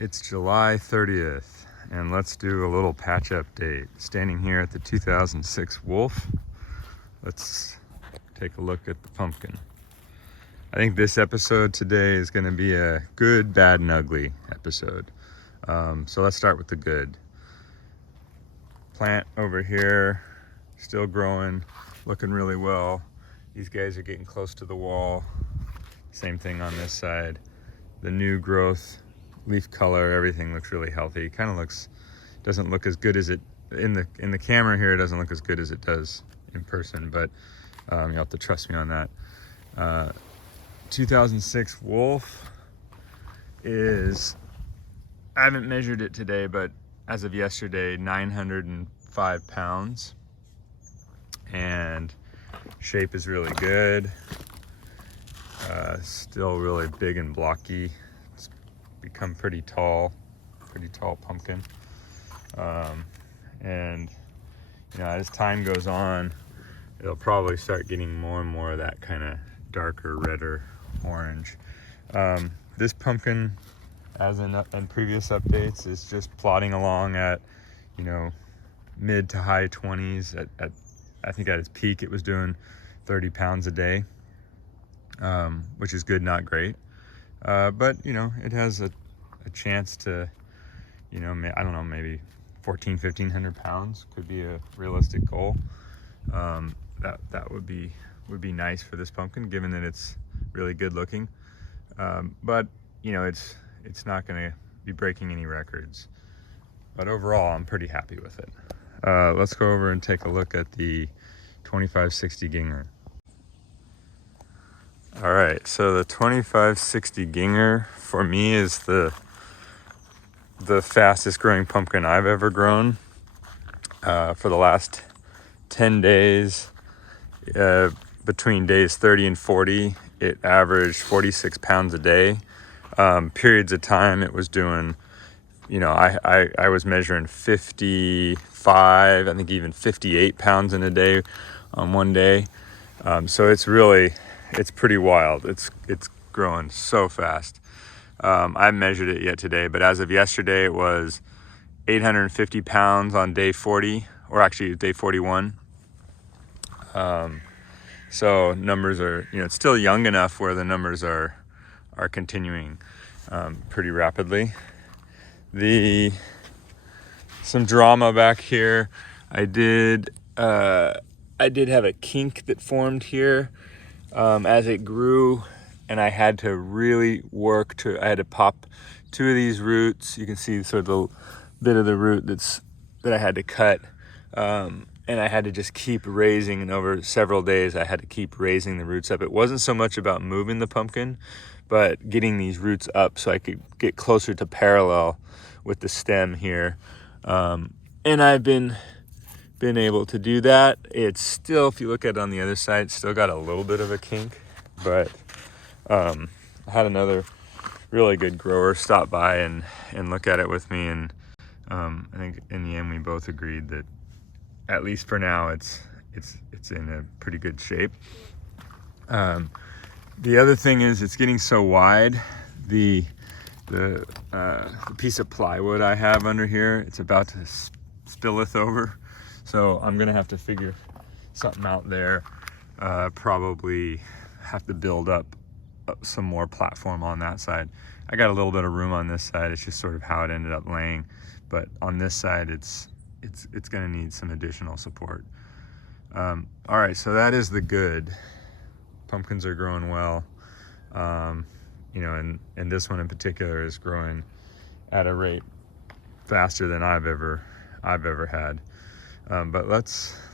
It's July 30th, and let's do a little patch update. Standing here at the 2006 Wolf, let's take a look at the pumpkin. I think this episode today is going to be a good, bad, and ugly episode. So let's start with the good. Plant over here, still growing, looking really well. These guys are getting close to the wall. Same thing on this side. The new growth, leaf color, everything looks really healthy. Kind of doesn't look as good as it in the camera here. It doesn't look as good as it does in person, but you'll have to trust me on that. 2006 Wolf is, I haven't measured it today, but as of yesterday, 905 pounds, and shape is really good. Still really big and blocky. It's become pretty tall pumpkin. And as time goes on, it'll probably start getting more and more of that kind of darker, redder orange. This pumpkin, as in previous updates, is just plodding along at mid to high 20s. At I think at its peak it was doing 30 pounds a day, which is good, not great, but it has a chance to, I don't know, maybe 1,500 pounds could be a realistic goal. That would be nice for this pumpkin, given that it's really good looking, but it's not going to be breaking any records. But overall, I'm pretty happy with it. Let's go over and take a look at the 2560 Ginger. All right, so the 2560 Ginger for me is the fastest growing pumpkin I've ever grown. For the last 10 days, between days 30 and 40, it averaged 46 pounds a day. Periods of time it was doing, I was measuring 55, I think even 58 pounds in a day on one day. So it's pretty wild. It's growing so fast. I haven't measured it yet today, but as of yesterday, it was 850 pounds on day 40, or actually day 41. So numbers are, it's still young enough where the numbers are continuing pretty rapidly. Some drama back here. I did have a kink that formed here as it grew, and I had to really I had to pop two of these roots. You can see sort of the bit of the root that I had to cut, and I had to just keep raising, and over several days I had to keep raising the roots up. It wasn't so much about moving the pumpkin, but getting these roots up so I could get closer to parallel with the stem here. And I've been able to do that. It's still, if you look at it on the other side, it's still got a little bit of a kink, but I had another really good grower stop by and look at it with me, and I think in the end we both agreed that at least for now it's in a pretty good shape. The other thing is it's getting so wide. The piece of plywood I have under here, it's about to spilleth over, so I'm gonna have to figure something out there. Probably have to build up some more platform on that side. I got a little bit of room on this side. It's just sort of how it ended up laying, but on this side it's gonna need some additional support. All right, so that is the good. Pumpkins are growing well, and this one in particular is growing at a rate faster than I've ever had. But let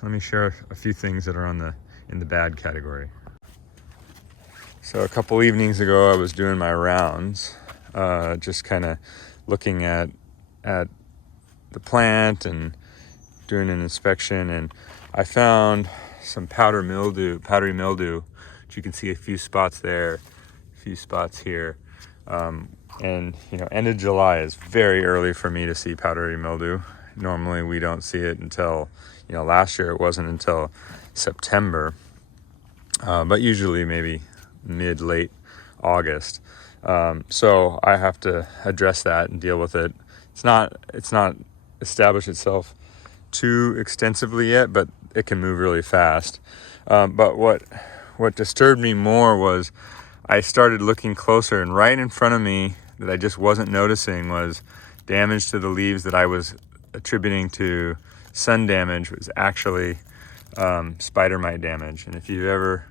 me share a few things that are in the bad category. So a couple evenings ago, I was doing my rounds, just kind of looking at the plant and doing an inspection, and I found some powdery mildew, which you can see a few spots there, a few spots here. And end of July is very early for me to see powdery mildew. Normally we don't see it until, last year it wasn't until September, but usually maybe late August. So I have to address that and deal with it. It's not established itself too extensively yet, but it can move really fast. But what disturbed me more was I started looking closer, and right in front of me that I just wasn't noticing was damage to the leaves that I was attributing to sun damage was actually spider mite damage. And if you've ever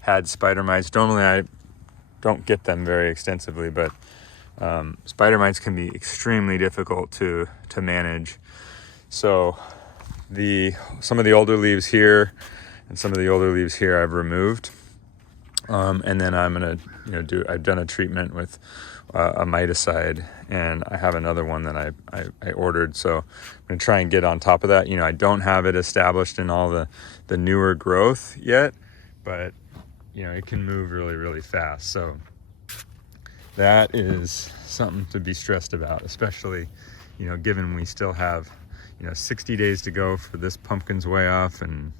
had spider mites, normally I don't get them very extensively, but spider mites can be extremely difficult to manage. So some of the older leaves here and some of the older leaves here I've removed, and then I'm gonna I've done a treatment with a miticide, and I have another one that I ordered, so I'm gonna try and get on top of that. I don't have it established in all the newer growth yet, but it can move really, really fast. So that is something to be stressed about, especially given we still have 60 days to go for this pumpkin's way off, and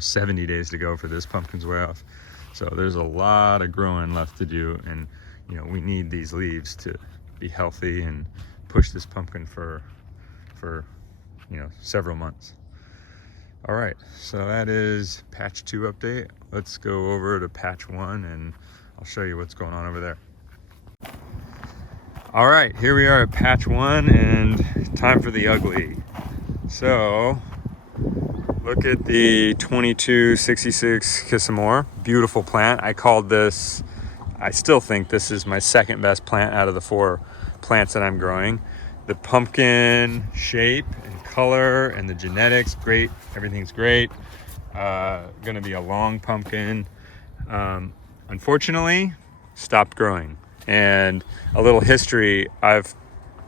70 days to go for this pumpkin's way off. So there's a lot of growing left to do, and we need these leaves to be healthy and push this pumpkin for several months. All right, so that is patch 2 update. Let's go over to patch 1 and I'll show you what's going on over there. All right, here we are at patch 1, and time for the ugly. So look at the 2266 Kissamore, beautiful plant. I still think this is my second best plant out of the 4 plants that I'm growing. The pumpkin shape and color and the genetics, great. Everything's great. Gonna be a long pumpkin. Unfortunately, stopped growing. And a little history,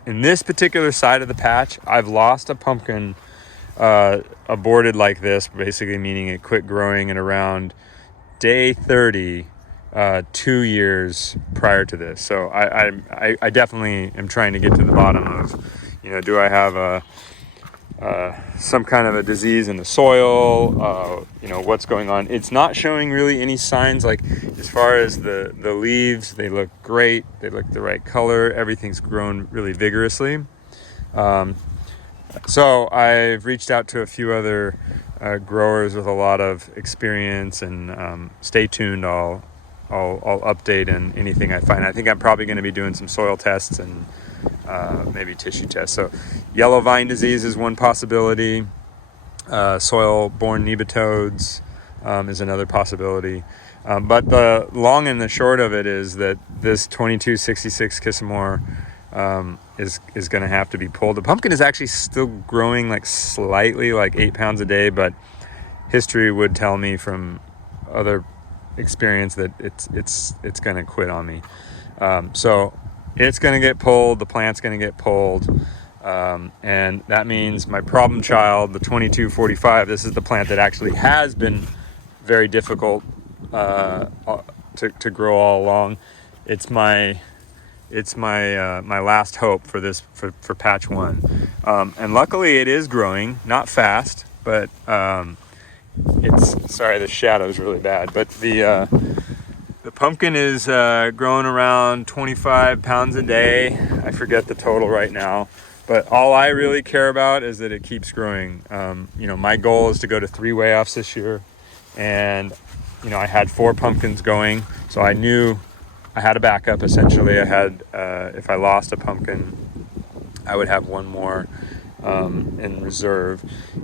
in this particular side of the patch, I've lost a pumpkin aborted like this, basically meaning it quit growing at around day 30, 2 years prior to this. So I definitely am trying to get to the bottom of, do I have some kind of a disease in the soil, what's going on. It's not showing really any signs, like as far as the leaves, they look great, they look the right color, everything's grown really vigorously. So I've reached out to a few other growers with a lot of experience, and stay tuned. I'll update in anything I find. I think I'm probably going to be doing some soil tests and maybe tissue tests. So yellow vine disease is one possibility. Soil-borne nematodes is another possibility. But the long and the short of it is that this 2266 Kissamore is going to have to be pulled. The pumpkin is actually still growing like slightly, like 8 pounds a day, but history would tell me from other experience that it's going to quit on me. So it's going to get pulled. The plant's going to get pulled. And that means my problem child, the 2245, this is the plant that actually has been very difficult to grow all along. It's my last hope for this for patch 1. And luckily it is growing, not fast, but the shadow is really bad, but the pumpkin is growing around 25 pounds a day. I forget the total right now, but all I really care about is that it keeps growing. My goal is to go to 3 weigh-offs this year, and I had 4 pumpkins going, so I knew I had a backup. Essentially, I had if I lost a pumpkin, I would have 1 more in reserve,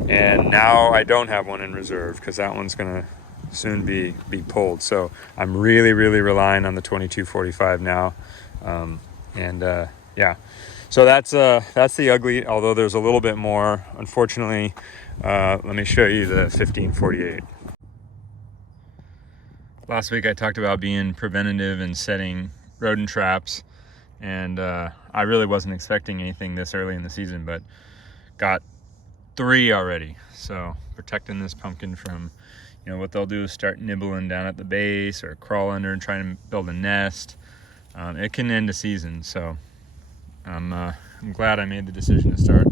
and now I don't have 1 in reserve because that one's gonna soon be pulled. So I'm really relying on the 2245 now, so that's the ugly, although there's a little bit more, unfortunately. Let me show you the 1548. Last week I talked about being preventative and setting rodent traps, and I really wasn't expecting anything this early in the season, but got 3 already. So protecting this pumpkin from, what they'll do is start nibbling down at the base or crawl under and try to build a nest. It can end a season, so I'm glad I made the decision to start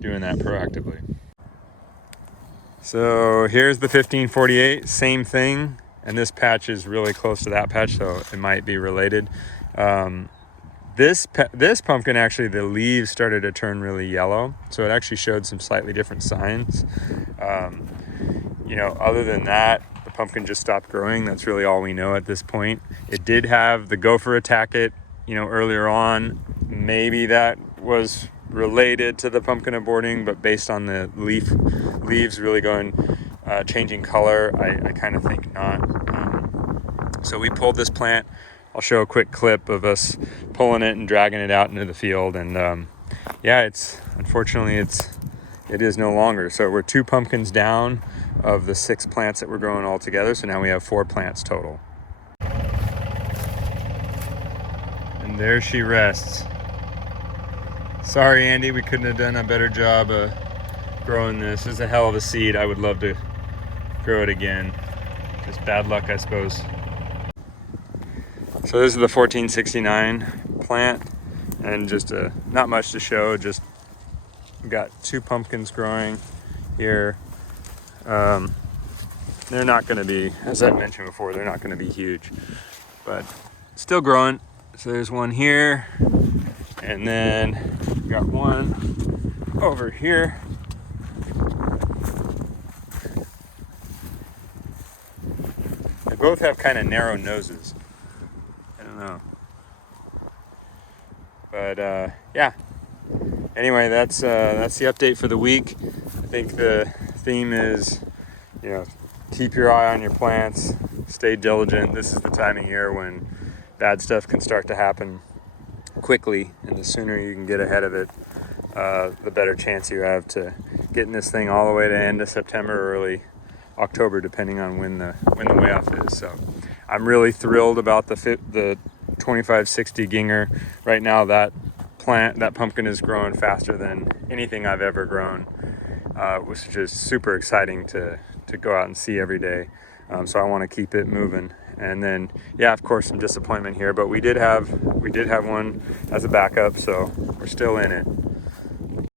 doing that proactively. So here's the 1548, same thing, and this patch is really close to that patch, so it might be related. This pumpkin, actually, the leaves started to turn really yellow, so it actually showed some slightly different signs. Other than that, the pumpkin just stopped growing. That's really all we know at this point. It did have the gopher attack it, earlier on. Maybe that was related to the pumpkin aborting, but based on the leaves really changing color, I kind of think not. So we pulled this plant. I'll show a quick clip of us pulling it and dragging it out into the field, and unfortunately it is no longer. So we're 2 pumpkins down of the 6 plants that we're growing all together. So now we have 4 plants total. And there she rests. Sorry, Andy, we couldn't have done a better job of growing this. This is a hell of a seed. I would love to grow it again. Just bad luck, I suppose. So this is the 1469 plant, and just not much to show. Just we got 2 pumpkins growing here. They're not going to be, as I mentioned before, they're not going to be huge, but still growing. So there's one here, and then we got one over here. They both have kind of narrow noses. I don't know. But yeah. Anyway, that's the update for the week. I think the theme is, keep your eye on your plants, stay diligent. This is the time of year when bad stuff can start to happen quickly, and the sooner you can get ahead of it, the better chance you have to getting this thing all the way to end of September or early October, depending on when the layoff is. So I'm really thrilled about the 2560 Ginger. Right now, that pumpkin is growing faster than anything I've ever grown, which is just super exciting to go out and see every day. So I want to keep it moving. And then, yeah, of course, some disappointment here, but we did have one as a backup, so we're still in it.